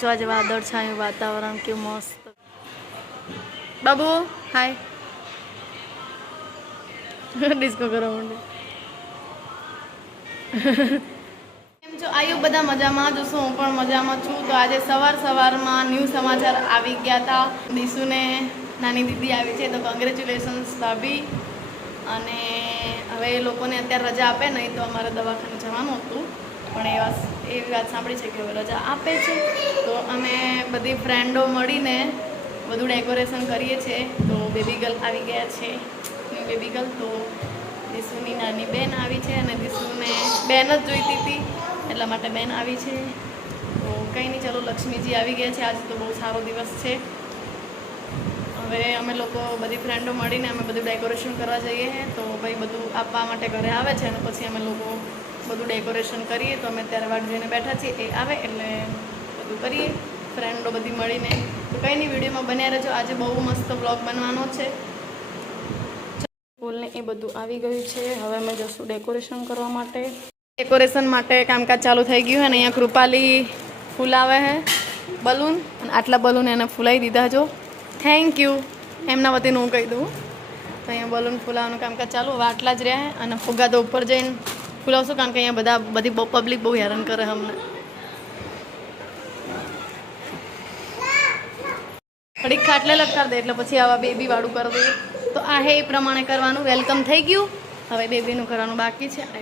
છો આજે વાદળ છાયું વાતાવરણ કેવું મસ્ત. બાબુ હાય ડિસ્કો કરવા માંડે કેમ છો? આયુ બધા મજામાં જો શું હું પણ મજામાં છું. તો આજે સવાર સવારમાં ન્યૂ સમાચાર આવી ગયા હતા દીશુને નાની દીદી આવી છે તો કોંગ્રેચ્યુલેશન્સ ભાભી. અને હવે એ લોકોને અત્યારે રજા આપે નહીં તો અમારે દવાખાને જવાનું હતું. પણ એ વાત એવી વાત સાંભળી છે કે રજા આપે છે. તો અમે બધી ફ્રેન્ડો મળીને બધું ડેકોરેશન કરીએ છીએ. તો બેબી ગર્લ આવી ગયા છે. બેબી ગર્લ તો દીશુની નાની બેન આવી છે અને દીશુને બેન જ જોઈતી હતી. એટલા માટે બેન આવી છે. તો કંઈ નહીં, ચાલો લક્ષ્મીજી આવી ગયા છે. આજે તો બહુ સારો દિવસ છે. હવે અમે લોકો બધી ફ્રેન્ડો મળીને અમે બધું ડેકોરેશન કરવા જઈએ. તો ભાઈ બધું આપવા માટે ઘરે આવે છે અને પછી અમે લોકો બધું ડેકોરેશન કરીએ તો અમે ત્યારે વાટ જોઈને બેઠા છીએ. એ આવે એટલે બધું કરીએ. ફ્રેન્ડો બધી મળીને. તો કંઈ નહીં, વિડીયોમાં બન્યા રહેજો. આજે બહુ મસ્ત બ્લોગ બનવાનો છે. ફૂલને એ બધું આવી ગયું છે. હવે અમે જશું ડેકોરેશન કરવા માટે. ડેકોરેશન માટે કામકાજ ચાલુ થઈ ગયું અને અહીંયા કૃપાલી ફૂલાવે છે, બલૂન. અને આટલા બલૂન એને ફૂલાવી દીધા જો. થેન્ક યુ એમના વતીનું હું કહી દઉં. તો અહીંયા બલૂન ફૂલાવાનું કામકાજ ચાલુ. હવે આટલા જ રહ્યા અને ફુગ્ગા તો ઉપર જઈને ફૂલાવશું કારણ કે અહીંયા બધા બધી પબ્લિક બહુ હેરાન કરે અમને. થોડીક ખાટલે લટકાર દે, એટલે પછી આવા બેબી વાળું કરી દઈએ તો આ હે એ પ્રમાણે કરવાનું. વેલકમ થઈ ગયું. હવે બેબીનું કરવાનું બાકી છે. આ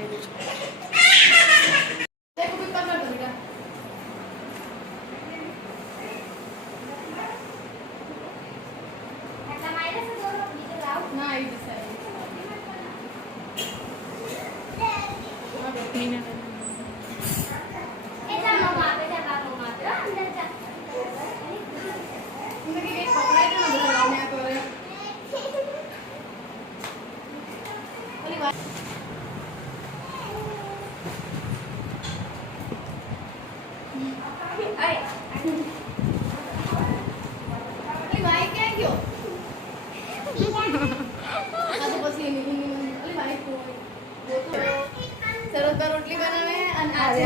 રોટલી બનાવે અને આજે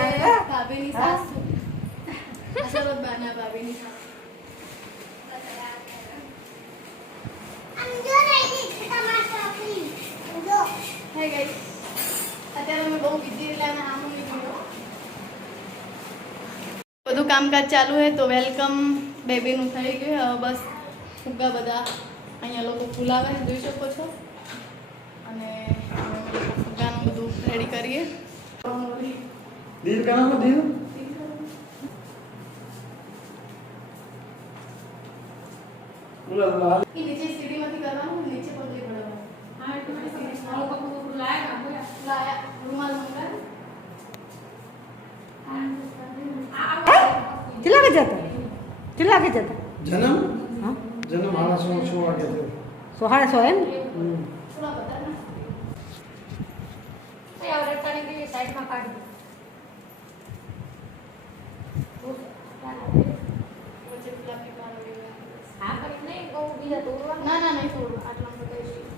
ભાભીની સાસુ. આ સરસ બના ભાભીની સાસુ. હે ગાઈસ અત્યારે અમે બહુ બિઝી એટલે અમે આમ નીકળ્યો બધું કામકાજ ચાલુ હોય તો વેલકમ બેબીનું થઈ ગયું હવે બસ ફૂગા બધા અહીંયા લોકો ફૂલાવે જોઈ શકો છો. અને ફુગ્ગાનું બધું રેડી કરીએ. નીચે સીડીમાંથી કરવાનું નીચે રૂમાલ કેટલા વાગે જતા? કેટલા વાગે જતા? જન્મ? હા? જન્મ હાડા સો સો વાગે સો સાડા સો એમ? બધા ના વચ્ચે પેલા પીપાનો લેવા. ના ના નહીં થોડું આટલા બધા છે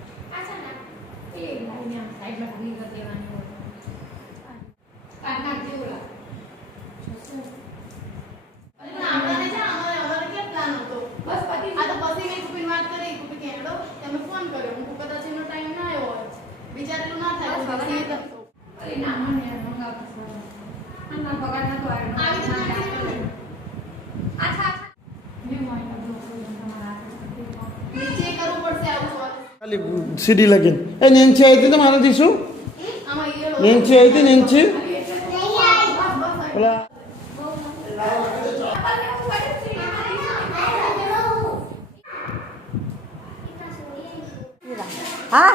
અરે પણ આપણાને છે ને, અમારે અમારે ક્યાં plan હતો? બસ પતી ગયું. આ તો પછી મેં કુપીને વાત કરી, કુપી કે હેડો, તમે ફોન કર્યો. હું કહું કદાચ એનો time ના આવ્યો હોય. વિચારેલું ના થાય, બસ, પછી બરાબર. એ તો- આવી રીતે નાખી દેવાનું. નીચે કરવું પડશે આવું સોલ્વ. ખાલી સીડી લગીન એ નેન્સી આવી હતી તમારા દીશું આમાં yellow. નેન્સી આવી હતી નેન્સી બસ, બસ, બસ. ઓલા હા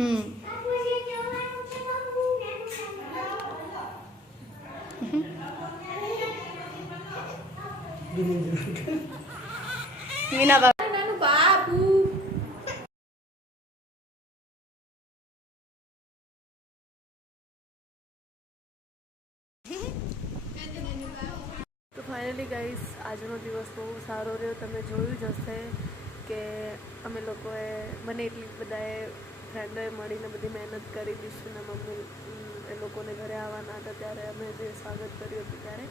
હમ. મીના બાબા તો ફાઇનલી ગાઈસ આજનો દિવસ બહુ સારો રહ્યો. તમે જોયું જ હશે કે અમે લોકોએ મને એટલી બધાએ ફ્રેન્ડોએ મળીને બધી મહેનત કરી દીધી ને મમ્મી એ લોકોને ઘરે આવવાના હતા ત્યારે અમે જે સ્વાગત કર્યું હતું ત્યારે.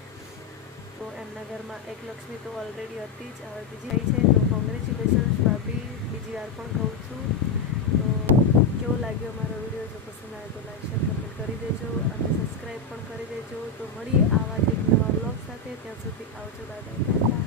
તો એમના ઘરમાં એક લક્ષ્મી તો ઓલરેડી હતી જ, હવે બીજી આવી છે. તો કોંગ્રેચ્યુલેશન્સ ભાભી, બીજી વાર પણ કહું છું. તો કેવો લાગ્યો મારો વીડિયો? જો પસંદ આવે તો લાઈક શેર કમેન્ટ કરી દેજો અને સબસ્ક્રાઈબ પણ કરી દેજો. તો મળીએ આવા જ એક નવા બ્લોગ સાથે. ત્યાં સુધી આવજો દાદા